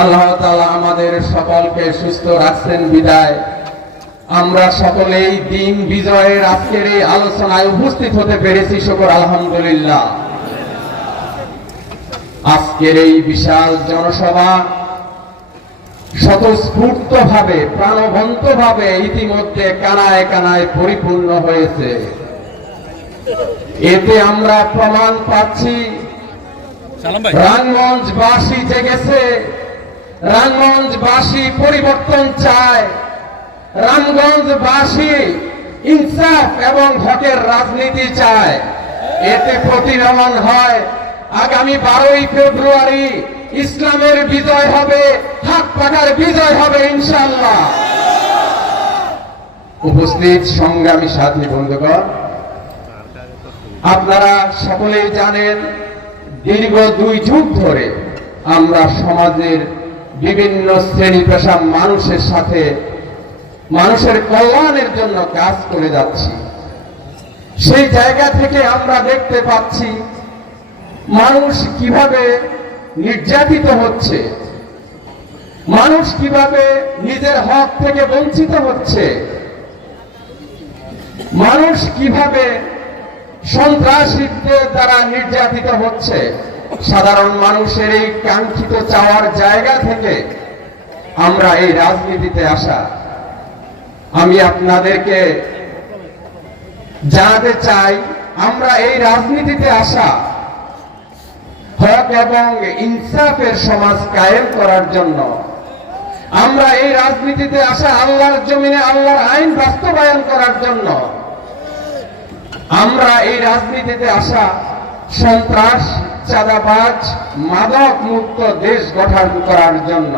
আল্লাহ তাআলা আমাদের সকলকে সুস্থ রাখছেন বিদায়। আমরা সকলেই দিন বিজয়ের আজকের এই আলোচনায় উপস্থিত হতে পেরেছি শুকর আলহামদুলিল্লাহ। আজকের এই বিশাল জনসভা স্বতঃস্ফূর্ত ভাবে প্রাণবন্ত ভাবে ইতিমধ্যে কানায় কানায় পরিপূর্ণ হয়েছে। এতে আমরা প্রমাণ পাচ্ছি সালাম ভাই রাঙ্গঞ্জবাসী জেগেছে রাঙ্গঞ্জবাসী পরিবর্তন চায়। রামগঞ্জবাসী ইনসাফ এবং হকের রাজনীতি চায়। এতে প্রতিরমণ হয়। আগামী বারোই ফেব্রুয়ারি ইসলামের বিজয় হবে, হাত পাকার বিজয় হবে ইনশাল্লাহ উপস্থিত সংগ্রামী সাথী বন্ধুগণ, আপনারা সকলেই জানেন, দীর্ঘ দুই যুগ ধরে আমরা সমাজের বিভিন্ন শ্রেণি পেশা মানুষের সাথে, মানুষের কল্যাণের জন্য কাজ করে যাচ্ছি। সেই জায়গা থেকে আমরা দেখতে পাচ্ছি, মানুষ কীভাবে নির্যাতিত হচ্ছে, মানুষ কীভাবে নিজের হক থেকে বঞ্চিত হচ্ছে, মানুষ কীভাবে সন্ত্রাসীদের দ্বারা নির্যাতিত হচ্ছে। সাধারণ মানুষের এই কাঙ্ক্ষিত চাওয়ার জায়গা থেকে আমরা এই রাজনীতিতে আসা। আমি আপনাদেরকে জানাতে চাই, আমরা এই রাজনীতিতে আসা হক এবং ইনসাফের সমাজ কায়েম করার জন্য। আমরা এই রাজনীতিতে আসা আল্লাহর জমিনে আল্লাহর আইন বাস্তবায়ন করার জন্য। আমরা এই রাজনীতিতে আসা সন্ত্রাস চাঁদাবাজ মাদক মুক্ত দেশ গঠন করার জন্য।